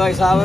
بھائی صاحب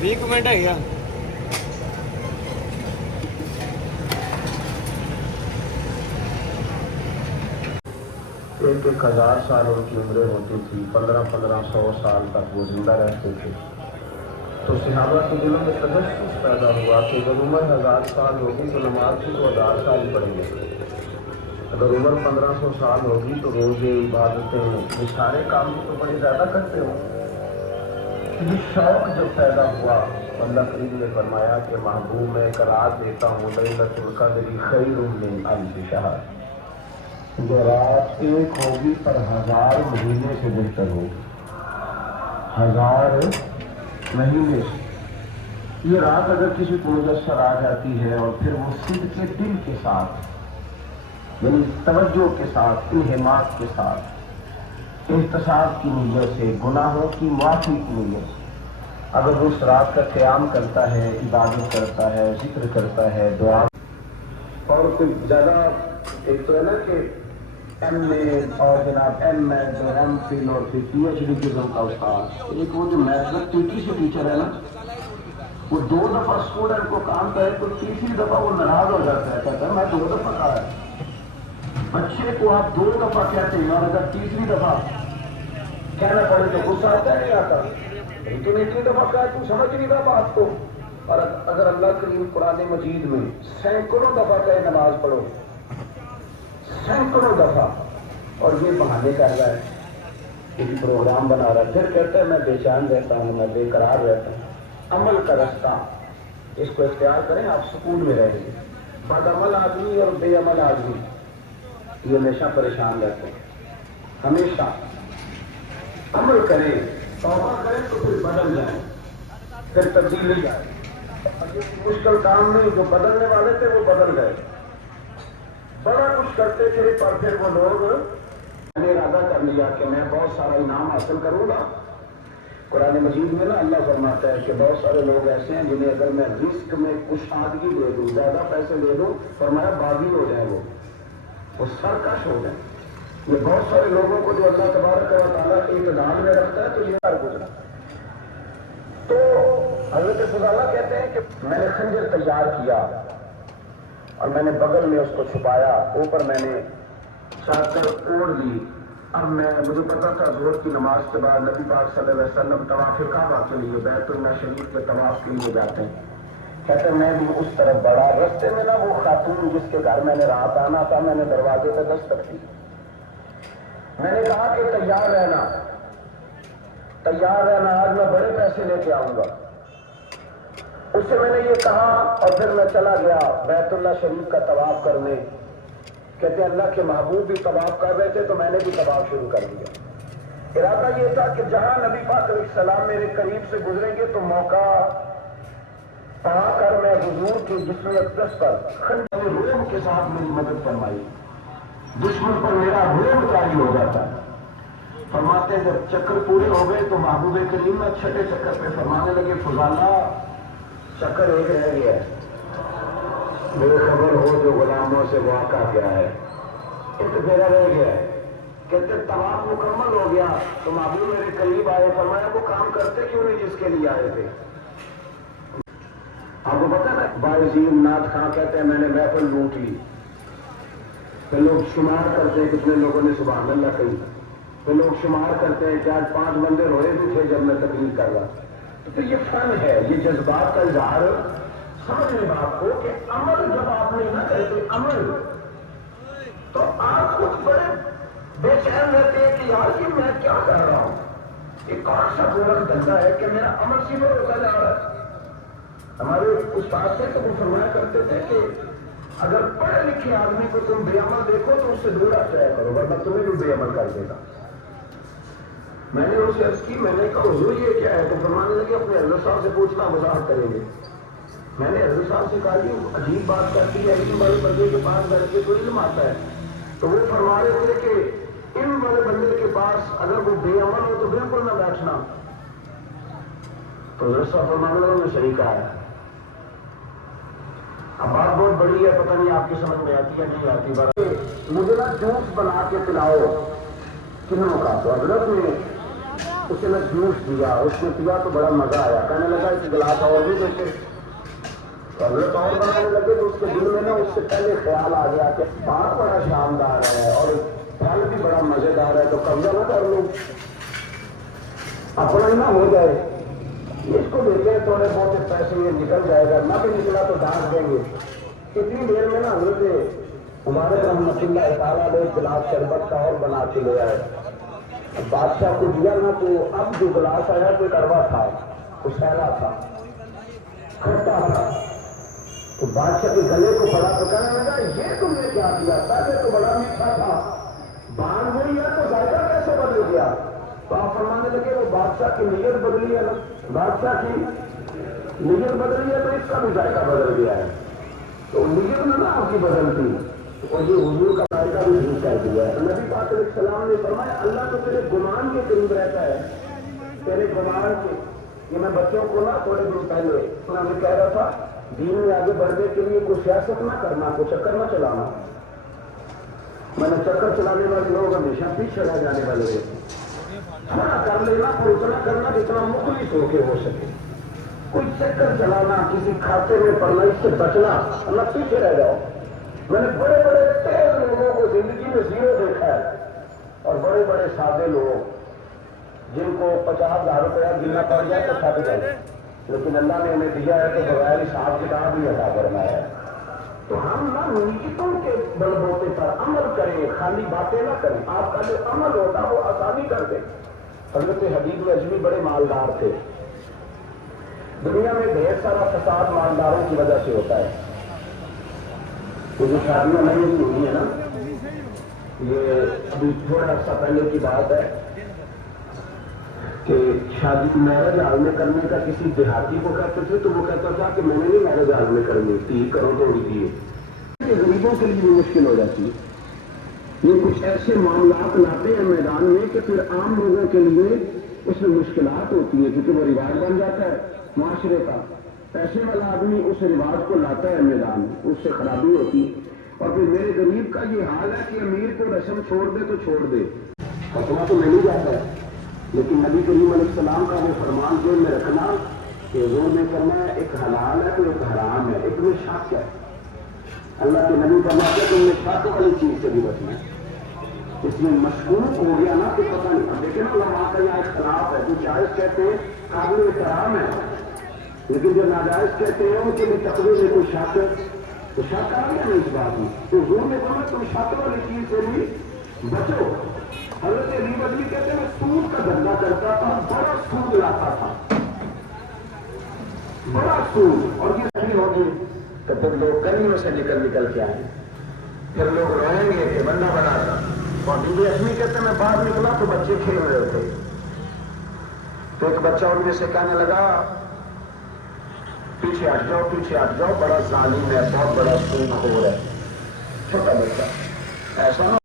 بھی کمنٹ ہے کیا ایک 1000 سال ان کی عمریں ہوتی تھی، 1500 سال تک وہ زندہ رہتے تھے. تو صحابہ کے دلوں میں تجسس پیدا ہوا کہ اگر عمر 1000 سال ہوگی تو نماز کی تو 1000 سال ہی پڑیں گے. اگر عمر 1500 سال ہوگی تو روزے عبادتیں یہ سارے کام تو بڑے زیادہ کرتے ہوں. یہ شوق جب پیدا ہوا اللہ کریم نے فرمایا کہ محبوب میں ایک رات دیتا ہوں لیلۃ القدر خیر من الف شہر، جو رات ایک ہوگی پر 1000 مہینے سے بہتر ہوگی. 1000 مہینے سے یہ رات اگر کسی کو میسر آ جاتی ہے اور پھر وہ صدق کے دل کے ساتھ یعنی توجہ کے ساتھ انہماک کے ساتھ احتساب کی نیت سے گناہوں کی معافی کی نیت سے اگر وہ اس رات کا قیام کرتا ہے، عبادت کرتا ہے، ذکر کرتا ہے، دعا اور کوئی زیادہ ایک تو ہے نا کہ ایم اے اور جناب ایم ایڈ اور ایم فل اور پھر پی ایچ ڈی قسم کا استاد، ایک وہ جو میتھمیٹکس سے ٹیچر ہے نا وہ 2 دفعہ اسٹوڈنٹ کو کام کرے تو تیسری دفعہ وہ ناراض ہو جاتا ہے، کہتا ہے میں 2 دفعہ کہا ہے. بچے کو آپ 2 دفعہ کہتے ہیں اور اگر تیسری دفعہ کہنا پڑے تو غصہ آتا ہے نہیں آتا؟ تو نے اتنی دفعہ کہا تو سمجھ نہیں رہا بات کو. اور اگر اللہ کریم قرآن مجید میں سینکڑوں دفعہ کہے نماز پڑھو، سینکڑوں دفعہ، اور یہ بہانے کر رہا ہے، کسی پروگرام بنا رہا ہے، پھر کہتا ہے میں بے چین رہتا ہوں، میں بے قرار رہتا ہوں. عمل کا رستہ اس کو اختیار کریں، آپ سکون میں رہیں گے. بد عمل آدمی اور بے عمل آدمی یہ ہمیشہ پریشان رہتے ہیں. ہمیشہ عمل کریں، توبہ کریں تو پھر بدل جائیں، پھر تبدیلی جائے. مشکل کام نہیں، جو بدلنے والے تھے وہ بدل گئے، بڑا کچھ کرتے تھے پر پھر وہ لوگ نے ارادہ کر لیا کہ میں بہت سارا انعام حاصل کروں گا. قرآن مجید میں نا اللہ فرماتا ہے کہ بہت سارے لوگ ایسے ہیں جنہیں اگر میں رزق میں کشادگی دے دوں، زیادہ پیسے دے دوں، فرمایا باغی ہو جائیں، وہ سرکش ہو جائیں. یہ بہت سارے لوگوں کو جو اللہ تبارک و تعالیٰ اعتدال میں رکھتا ہے تو یہ ہر گزرا. تو حضرت فضالہ کہتے ہیں کہ میں نے خنجر تیار کیا اور میں نے بغل میں اس کو چھپایا، اوپر میں نے چادر اوڑھ لی. اب مجھے پتا تھا ظہر کی نماز کے بعد نبی پاک صلی اللہ علیہ وسلم طواف کعبہ کے لیے بیت اللہ شریف کے طواف کے لیے جاتے ہیں. کہتے میں بھی اس طرف بڑھا، رستے میں نا وہ خاتون جس کے گھر میں نے رات آنا تھا، میں نے دروازے پہ دستک دی. میں نے کہا کہ تیار رہنا، تیار رہنا، آج میں بڑے پیسے لے کے آؤں گا. اس سے میں نے یہ کہا اور پھر میں چلا گیا بیت اللہ شریف کا طواف کرنے. کہتے ہیں اللہ کے محبوب بھی طواف کر رہے تھے تو میں نے بھی طواف شروع کر دیا. ارادہ یہ تھا کہ جہاں نبی پاک علیہ السلام میرے قریب سے گزریں گے تو موقع پا کر میں حضور کی جسم اقدس پر خنجر روم کے ساتھ میری مدد فرمائی. دشمن پر میرا روم جاری ہو جاتا ہے. فرماتے ہیں جب چکر پورے ہو گئے تو محبوب کریم میں چھٹے چکر پہ فرمانے لگے فضالہ چکر ایک رہ گیا ہے، بے خبر ہو جو غلاموں سے واقع کیا ہے، ایک میرا رہ گیا ہے. کہتے طواف مکمل ہو گیا تو محبوب میرے قریب آئے، فرمایا وہ کام کرتے کیوں نہیں جس کے لیے آئے تھے. آپ کو پتا نا باعزیر نعت خاں کہتے ہیں میں نے محفل لوٹ لی. پھر لوگ شمار کرتے ہیں کتنے لوگوں نے سبحان اللہ کہی. تو لوگ شمار کرتے ہیں کہ آج 5 بندے روئے بھی تھے جب میں تقریر کر رہا. تو یہ فن ہے، یہ جذبات کا اظہار. سمجھ لیں آپ کو کہ عمل جب آپ نہیں نہ کرتے عمل، تو آپ کچھ بڑے بے چین رہتے ہیں کہ یار یہ میں کیا کر رہا ہوں، یہ کون سا گورکھ دھندا ہے کہ میرا عمل صفر ہوتا جا رہا ہے. ہمارے استاد سے تو وہ فرمایا کرتے تھے کہ اگر پڑھے لکھے آدمی کو تم بے عمل دیکھو تو اس سے دور ہٹایا کرو ورنہ تمہیں بھی بے عمل کر دے گا. میں نے اسے عرض کی، میں نے کہا حضور یہ کیا ہے؟ تو فرمانے لگے اپنے حضرت صاحب سے پوچھنا، وضاحت کریں گے. میں نے حضرت صاحب سے کہا کہ عجیب بات کرتی ہے، علم والے بندے کے پاس بیٹھ کے تو علم آتا ہے. تو وہ فرما رہے تھے کہ علم والے بندے کے پاس اگر وہ بے عمل ہو تو بالکل نہ بیٹھنا. تو حضرت صاحب فرمانے لگے میں صحیح کہا ہے. اب بات بہت بڑی ہے، پتہ نہیں آپ کی سمجھ میں آتی ہے نہیں آتی. بات مجھے نا جوس بنا کے پلاؤ کنوں کا. تو حضرت نے اسے میں جوس دیا، اس نے پیا تو بڑا مزہ آیا. کہنے لگا ایک گلاس اور بھی دیتے. تو حضرت اور بنانے لگے تو اس کے دل میں نا اس سے پہلے خیال آ گیا کہ بات بڑا شاندار ہے اور پھل بھی بڑا مزیدار ہے، تو قبضہ نہ کر لوں، اپنا ہی نہ ہو جائے. اس کو دیتے ہیں تھوڑے بہت پیسے یہ نکل جائے گا، نہ بھی نکلا تو ڈانٹ دیں گے. اتنی دیر میں نا حضرت ہمارے رحمۃ اللہ تعالیٰ نے گلاس شربت کا اور بنا کے لے آئے. بادشاہ کو دیا نا تو اب جو گلاس آیا تو کڑوا تھا، وہ سیلا تھا، کھٹا تھا. تو بادشاہ کے گلے کو پڑا تو کہنے لگا یہ تم نے کیا کیا؟ پہلے تو بڑا میٹھا تھا، بان ہوئی ہے تو ذائقہ کیسے بدل گیا؟ تو آپ فرمانے لگے وہ بادشاہ کی نیت بدلی ہے نا، بادشاہ کی نیت بدلی ہے تو اس کا بھی ذائقہ بدل گیا ہے. تو نیت میں نا آپ کی بدلتی اور یہ حضور کا ذائقہ بھی ٹھیک کر دیا ہے. نبی پاک علیہ السلام نے فرمایا اللہ تو تیرے گمان کے قریب رہتا ہے، تیرے گمان کے. یہ میں بچوں کو نا تھوڑے دن پہلے میں کہہ رہا تھا دین میں آگے بڑھنے کے لیے کوئی سیاست نہ کرنا، کوئی چکر نہ چلانا. میں نے چکر چلانے والے لوگ ہمیشہ پیچھے رہ جانے والے ہوتے ہیں. تھوڑا کر لینا اور اتنا کرنا جتنا مخلص ہو کے ہو سکے. کوئی چکر چلانا، کسی کھاتے میں پڑنا، اس سے بچنا، اللہ پیچھے رہ جاؤ. میں نے بڑے بڑے تیز لوگوں کو زندگی میں زیرو دیکھا ہے اور بڑے بڑے سادے لوگ جن کو 50,000 روپیہ گننا پڑ جائے تو چھٹ جائے، لیکن اللہ نے انہیں دیا ہے تو بغیر حساب کتاب ہی ادا کرنا ہے. تو ہم نہ نیتوں کے بل بوتے پر عمل کریں، خالی باتیں نہ کریں. آپ کا جو عمل ہوتا وہ آسانی کر دیں. حضرت حبیب اجمی بڑے مالدار تھے. دنیا میں ڈھیر سارا فساد مالداروں کی وجہ سے ہوتا ہے. یہ جو شادیاں نہیں ہوئی ہیں نا، یہ ابھی تھوڑا عرصہ پہلے کی بات ہے کہ شادی میرج ہال میں کرنے کا کسی دیہاتی کو کہتے تھے تو وہ کہتا تھا کہ میں نے نہیں میرج ہال میں کرنی تھی، کرو تو ہوئی ہے. غریبوں کے لیے بھی مشکل ہو جاتی ہے. یہ کچھ ایسے معاملات لاتے ہیں میدان میں کہ پھر عام لوگوں کے لیے اس میں مشکلات ہوتی ہیں کیونکہ وہ رواج بن جاتا ہے معاشرے کا. پیسے والا آدمی اس رواج کو لاتا ہے میدان میں، اس سے خرابی ہوتی ہے. اور پھر میرے غریب کا یہ حال ہے کہ امیر کو رسم چھوڑ دے تو چھوڑ دے، فتوا تو نہیں جاتا ہے. لیکن نبی کریم علیہ السلام کا وہ فرمان جو میں رکھنا کہ وہ میں کرنا ہے، ایک حلال ہے تو ایک حرام ہے، ایک میں شک ہے. اللہ کے نبی فرماتے تم نے شک والی چیز سے بھی بچنا ہے. اس میں مشکوک ہو گیا نا کہ پتہ نہیں. لیکن علماء کا یہاں اختلاف ہے. جو جائز کہتے ہیں قابل احترام ہے، لیکن جو ناجائز کہتے ہیں ان کے لیے تقوی میں کوئی شک، تو شک آ گیا نہیں اس بات میں. تو حضور نے فرمایا تم شک والی چیز سے بھی بچو. حضرت علی بدوی کہتے ہیں سود کا دھندا کرتا تھا، بڑا سود لاتا تھا، بڑا سود. اور یہ صحیح ہوگی تو پھر لوگ گلیوں سے نکل کے آئیں، پھر لوگ روئیں گے کہ بندہ بنا تھا. اور بی بی اجمی کہتے ہیں میں باہر نکلا تو بچے کھیل رہے تھے. تو ایک بچہ ان میں سے کہنے لگا پیچھے ہٹ جاؤ، پیچھے ہٹ جاؤ، بڑا ظالم ہے، بہت بڑا سود خور ہے. چھوٹا بچہ ایسا